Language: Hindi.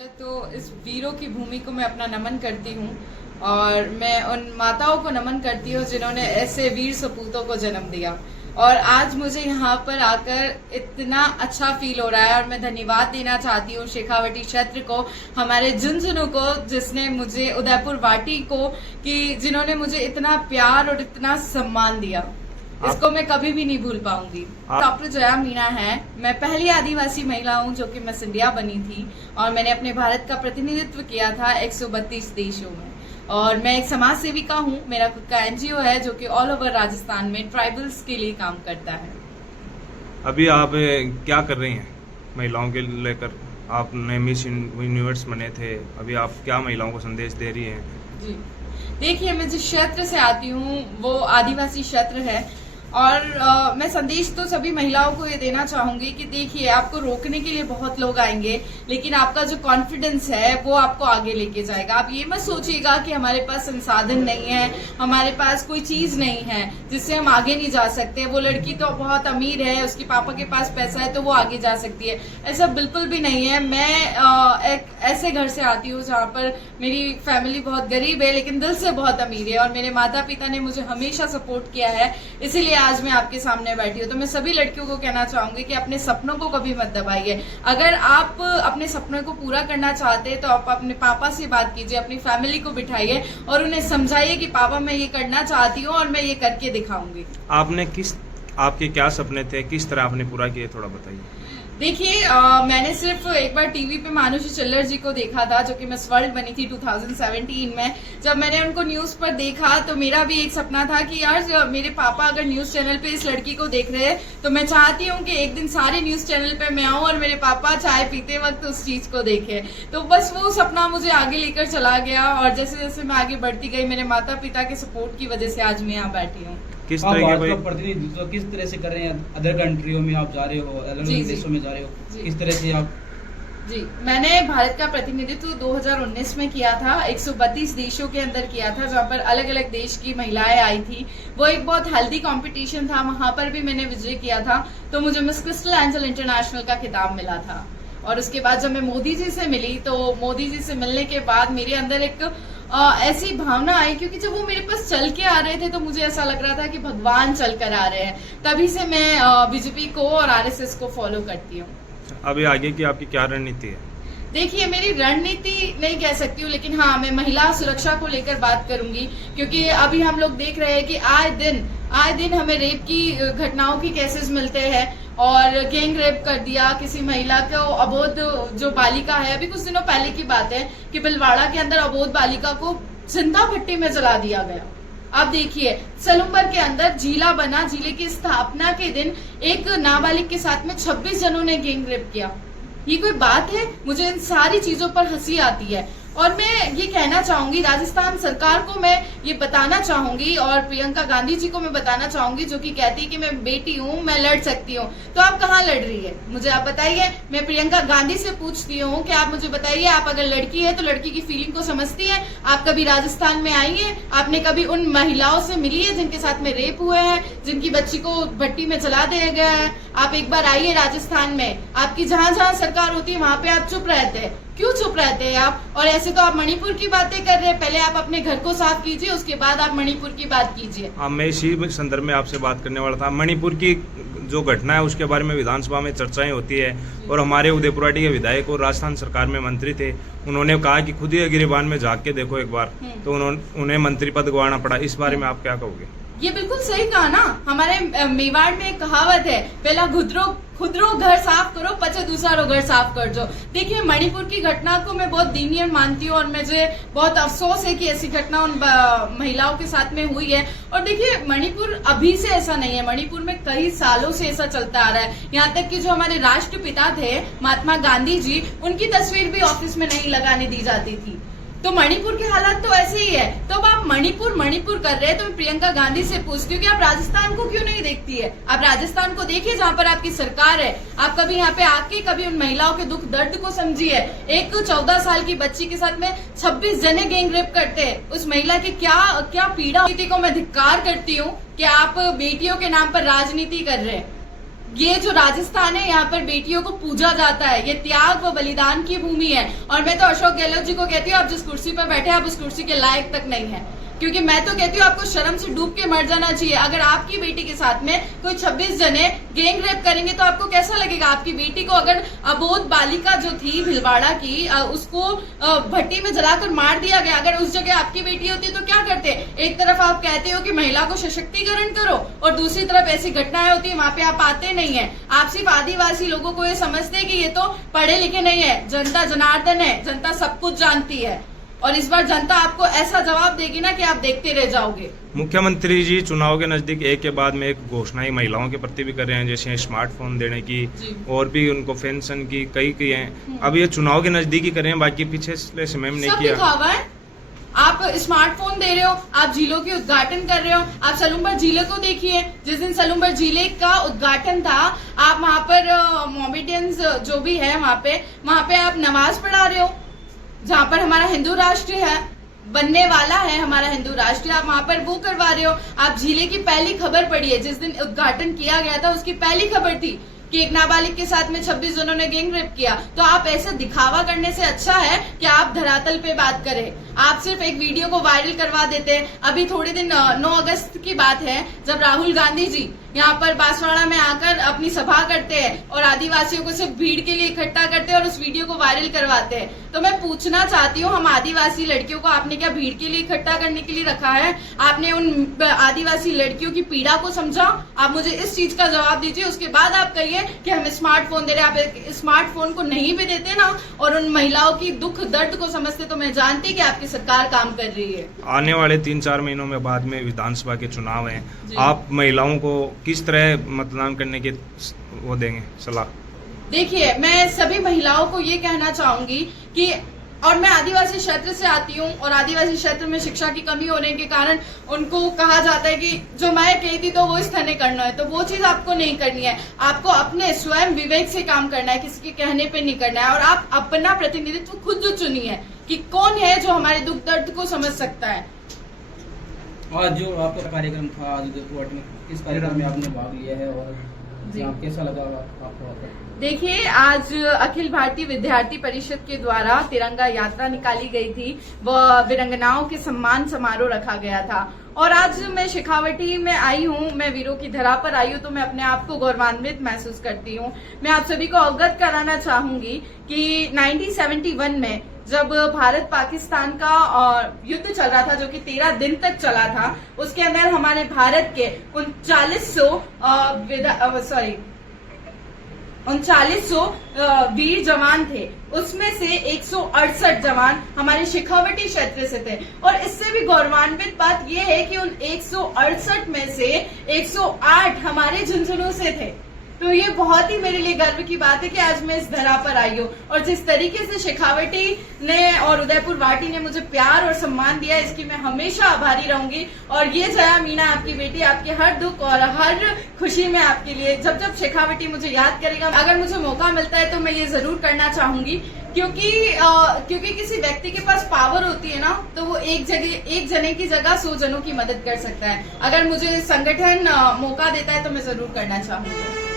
पहले तो इस वीरों की भूमि को मैं अपना नमन करती हूँ और मैं उन माताओं को नमन करती हूँ जिन्होंने ऐसे वीर सपूतों को जन्म दिया। और आज मुझे यहाँ पर आकर इतना अच्छा फील हो रहा है और मैं धन्यवाद देना चाहती हूँ शेखावटी क्षेत्र को, हमारे झुंझुनू को, जिसने मुझे उदयपुर वाटी को, कि जिन्होंने मुझे इतना प्यार और इतना सम्मान दिया। इसको मैं कभी भी नहीं भूल पाऊंगी। डॉक्टर जया मीणा है। मैं पहली आदिवासी महिला हूँ जो कि मिस इंडिया बनी थी और मैंने अपने भारत का प्रतिनिधित्व किया था 132 देशों में। और मैं एक समाज सेविका हूँ। मेरा खुद का एनजीओ है जो कि ऑल ओवर राजस्थान में ट्राइबल्स के लिए काम करता है। अभी आप क्या कर रही हैं महिलाओं के लेकर? आपने मिस यूनिवर्स बने थे, अभी आप क्या महिलाओं को संदेश दे रही हैं? जी देखिए, मैं जिस क्षेत्र से आती हूँ वो आदिवासी क्षेत्र है और मैं संदेश तो सभी महिलाओं को ये देना चाहूंगी कि देखिए, आपको रोकने के लिए बहुत लोग आएंगे, लेकिन आपका जो कॉन्फिडेंस है वो आपको आगे लेके जाएगा। आप ये मत सोचिएगा कि हमारे पास संसाधन नहीं है, हमारे पास कोई चीज नहीं है जिससे हम आगे नहीं जा सकते। वो लड़की तो बहुत अमीर है, उसके पापा के पास पैसा है तो वो आगे जा सकती है, ऐसा बिल्कुल भी नहीं है। मैं एक ऐसे घर से आती हूँ जहाँ पर मेरी फैमिली बहुत गरीब है लेकिन दिल से बहुत अमीर है और मेरे माता पिता ने मुझे हमेशा सपोर्ट किया है, इसीलिए आज मैं आपके सामने बैठी हूँ। तो मैं सभी लड़कियों को कहना चाहूंगी कि अपने सपनों को कभी मत दबाइए। अगर आप अपने सपनों को पूरा करना चाहते हैं तो आप अपने पापा से बात कीजिए, अपनी फैमिली को बिठाइए और उन्हें समझाइए कि पापा मैं ये करना चाहती हूँ और मैं ये करके दिखाऊंगी। आपके क्या सपने थे, किस तरह आपने पूरा किए, थोड़ा बताइए। देखिए, मैंने सिर्फ एक बार टीवी पे मानुषी चिल्लर जी को देखा था जो कि मिस वर्ल्ड बनी थी 2017 में। जब मैंने उनको न्यूज पर देखा तो मेरा भी एक सपना था कि यार मेरे पापा अगर न्यूज चैनल पे इस लड़की को देख रहे हैं तो मैं चाहती हूँ कि एक दिन सारे न्यूज चैनल पे मैं आऊँ और मेरे पापा चाय पीते वक्त उस चीज को देखे। तो बस वो सपना मुझे आगे लेकर चला गया और जैसे जैसे मैं आगे बढ़ती गई, मेरे माता पिता के सपोर्ट की वजह से आज मैं यहाँ बैठी हूँ। किस तरह का प्रतिनिधित्व किस तरह से कर रहे हैं? अदर कंट्रियों में आप जा रहे हो, अलग अलग देशों में जा रहे हो, किस तरह से आप? जी, मैंने भारत का प्रतिनिधित्व 2019 में किया था, 132 देशों के अंदर किया था जहाँ पर अलग अलग देश की महिलाएं आई थी। वो एक बहुत हेल्दी कंपटीशन था, वहां पर भी मैंने विजय किया था। तो मुझे मिस क्रिस्टल एंजल इंटरनेशनल का खिताब मिला था। और उसके बाद जब मैं मोदी जी से मिली तो मोदी जी से मिलने के बाद मेरे अंदर एक ऐसी भावना आई, क्योंकि जब वो मेरे पास चल के आ रहे थे तो मुझे ऐसा लग रहा था कि भगवान चल कर आ रहे हैं। तभी से मैं बीजेपी को और आरएसएस को फॉलो करती हूँ। अभी आगे की आपकी क्या रणनीति है? देखिए, मेरी रणनीति नहीं कह सकती हूँ, लेकिन हाँ, मैं महिला सुरक्षा को लेकर बात करूंगी, क्योंकि अभी हम लोग देख रहे हैं कि आए दिन हमें रेप की घटनाओं की केसेस मिलते हैं और गैंग रेप कर दिया किसी महिला को। अबोध जो बालिका है, अभी कुछ दिनों पहले की बात है कि बिलवाड़ा के अंदर अबोध बालिका को जिंदा भट्टी में जला दिया गया। अब देखिए, सलूम्बर के अंदर जिला बना, जिले की स्थापना के दिन एक नाबालिग के साथ में 26 जनों ने गैंग रेप किया। ये कोई बात है? मुझे इन सारी चीजों पर हंसी आती है और मैं ये कहना चाहूंगी, राजस्थान सरकार को मैं ये बताना चाहूंगी और प्रियंका गांधी जी को मैं बताना चाहूंगी जो कि कहती है कि मैं बेटी हूँ, मैं लड़ सकती हूँ। तो आप कहाँ लड़ रही है, मुझे आप बताइए। मैं प्रियंका गांधी से पूछती हूँ कि आप मुझे बताइए, आप अगर लड़की है तो लड़की की फीलिंग को समझती है? आप कभी राजस्थान में आई है? आपने कभी उन महिलाओं से मिली है जिनके साथ में रेप हुए हैं, जिनकी बच्ची को भट्टी में जला दिया गया है? आप एक बार आइए राजस्थान में, आपकी जहां जहां सरकार होती है वहां पे आप चुप रहते हैं। क्यों चुप रहते हैं आप? और ऐसे तो आप मणिपुर की बातें कर रहे हैं। पहले आप अपने घर को साफ कीजिए, उसके बाद आप मणिपुर की बात कीजिए। मैं इसी संदर्भ में आपसे बात करने वाला था। मणिपुर की जो घटना है उसके बारे में विधानसभा में चर्चाएं होती है और हमारे उदयपुराटी के विधायक और राजस्थान सरकार में मंत्री थे, उन्होंने कहा कि खुद ही गिरिबान में झाँक के देखो एक बार, तो उन्हें मंत्री पद गंवाना पड़ा। इस बारे में आप क्या कहोगे? ये बिल्कुल सही कहा ना। हमारे मेवाड़ में एक कहावत है, पहला खुदरो घर साफ करो पचे दूसरा घर साफ कर दो। देखिए, मणिपुर की घटना को मैं बहुत दयनीय मानती हूँ और मुझे बहुत अफसोस है कि ऐसी घटना उन महिलाओं के साथ में हुई है। और देखिए, मणिपुर अभी से ऐसा नहीं है, मणिपुर में कई सालों से ऐसा चलता आ रहा है। यहाँ तक कि जो हमारे राष्ट्रपिता थे महात्मा गांधी जी, उनकी तस्वीर भी ऑफिस में नहीं लगाने दी जाती थी। तो मणिपुर के हालात तो ऐसे ही है। तो अब आप मणिपुर कर रहे हैं, तो मैं प्रियंका गांधी से पूछती हूँ कि आप राजस्थान को क्यों नहीं देखती है? आप राजस्थान को देखिए जहाँ पर आपकी सरकार है। आप कभी यहाँ पे आके कभी उन महिलाओं के दुख दर्द को समझिए। एक 14 साल की बच्ची के साथ में 26 जने गैंग रेप करते हैं। उस महिला की क्या पीड़ा होती को मैं धिक्कार करती हूँ कि आप बेटियों के नाम पर राजनीति कर रहे हैं। ये जो राजस्थान है, यहाँ पर बेटियों को पूजा जाता है, ये त्याग व बलिदान की भूमि है। और मैं तो अशोक गहलोत जी को कहती हूँ, आप जिस कुर्सी पर बैठे हैं, आप उस कुर्सी के लायक तक नहीं है। क्योंकि मैं तो कहती हूँ आपको शर्म से डूब के मर जाना चाहिए। अगर आपकी बेटी के साथ में कोई 26 जने गैंग रेप करेंगे तो आपको कैसा लगेगा? आपकी बेटी को अगर अबोध बालिका जो थी भिलवाड़ा की, उसको भट्टी में जलाकर मार दिया गया, अगर उस जगह आपकी बेटी होती तो क्या करते? एक तरफ आप कहते हो कि महिला को सशक्तिकरण करो और दूसरी तरफ ऐसी घटनाएं होती है, वहां पे आप आते नहीं है। आप सिर्फ आदिवासी लोगों को ये समझते हैं कि ये तो पढ़े लिखे नहीं है, जनता जनार्दन है, जनता सब कुछ जानती है। और इस बार जनता आपको ऐसा जवाब देगी ना कि आप देखते रह जाओगे। मुख्यमंत्री जी चुनाव के नजदीक एक के बाद में एक घोषणाएं महिलाओं के प्रति भी कर रहे हैं, जैसे स्मार्टफोन देने की और भी उनको पेंशन की कई हैं। अब ये चुनाव के नजदीक ही कर रहे हैं, बाकी पीछे समय में नहीं किया। दिखावा है। आप स्मार्टफोन दे रहे हो, आप झीलों के उद्घाटन कर रहे हो। आप सलूम्बर झीले को देखिए, जिस दिन सलूम्बर झीले का उद्घाटन था, आप वहाँ पर मोमेडियंस जो भी है वहाँ पे आप नमाज पढ़ा रहे हो, जहाँ पर हमारा हिंदू राष्ट्र है, बनने वाला है हमारा हिंदू राष्ट्र, आप वहाँ पर वो करवा रहे हो। आप झीले की पहली खबर पढ़िए, जिस दिन उद्घाटन किया गया था उसकी पहली खबर थी कि एक नाबालिग के साथ में 26 जनों ने गैंग रेप किया। तो आप ऐसे दिखावा करने से अच्छा है कि आप धरातल पे बात करें। आप सिर्फ एक वीडियो को वायरल करवा देते हैं। अभी थोड़े दिन 9 अगस्त की बात है, जब राहुल गांधी जी यहाँ पर बांसवाड़ा में आकर अपनी सभा करते हैं और आदिवासियों को सिर्फ भीड़ के लिए इकट्ठा करते हैं और उस वीडियो को वायरल करवाते हैं। तो मैं पूछना चाहती हूँ, हम आदिवासी लड़कियों को आपने क्या भीड़ के लिए इकट्ठा करने के लिए रखा है? आपने उन आदिवासी लड़कियों की पीड़ा को समझा? आप मुझे इस चीज का जवाब दीजिए, उसके बाद आप कहिए कि हम स्मार्टफोन दे रहे हैं। आप स्मार्टफोन को नहीं भी देते ना और उन महिलाओं की दुख दर्द को समझते तो मैं जानती कि आपकी सरकार काम कर रही है। आने वाले 3-4 महीनों में बाद में विधानसभा के चुनाव हैं, आप महिलाओं को किस तरह मतदान करने की वो देंगे सलाह? देखिए, मैं सभी महिलाओं को ये कहना चाहूंगी कि, और मैं आदिवासी क्षेत्र से आती हूँ और आदिवासी क्षेत्र में शिक्षा की कमी होने के कारण उनको कहा जाता है कि जो मैं कही थी तो वो इस तरह करना है, तो वो चीज आपको नहीं करनी है। आपको अपने स्वयं विवेक से काम करना है, किसी के कहने पे नहीं करना है। और आप अपना प्रतिनिधित्व खुद जो चुनिए कि कौन है जो हमारे दुख दर्द को समझ सकता है। आज जो आपका कार्यक्रम था आज उदयपुर में, किस कार्यक्रम में आपने भाग लिया है और कैसा लगा आपको? देखिए, आज अखिल भारतीय विद्यार्थी परिषद के द्वारा तिरंगा यात्रा निकाली गई थी, वह वीरंगनाओं के सम्मान समारोह रखा गया था। और आज मैं शेखावटी में आई हूँ, मैं वीरों की धरा पर आई हूँ, तो मैं अपने आप को गौरवान्वित महसूस करती हूँ। मैं आप सभी को अवगत कराना चाहूंगी कि 1971 में जब भारत पाकिस्तान का युद्ध चल रहा था, जो कि 13 दिन तक चला था, उसके अंदर हमारे भारत के 3900 वीर जवान थे। उसमें से 168 जवान हमारे शेखावटी क्षेत्र से थे। और इससे भी गौरवान्वित बात यह है कि उन 168 में से 108 हमारे झुंझुनू से थे। तो ये बहुत ही मेरे लिए गर्व की बात है कि आज मैं इस धरा पर आई हूँ। और जिस तरीके से शेखावटी ने और उदयपुर वाटी ने मुझे प्यार और सम्मान दिया, इसकी मैं हमेशा आभारी रहूंगी। और ये जया मीना, आपकी बेटी, आपके हर दुख और हर खुशी में आपके लिए, जब जब शेखावटी मुझे याद करेगा, अगर मुझे मौका मिलता है तो मैं ये जरूर करना चाहूंगी। क्योंकि किसी व्यक्ति के पास पावर होती है ना, तो वो एक जने की जगह 100 जनों की मदद कर सकता है। अगर मुझे संगठन मौका देता है तो मैं जरूर करना चाहूंगी।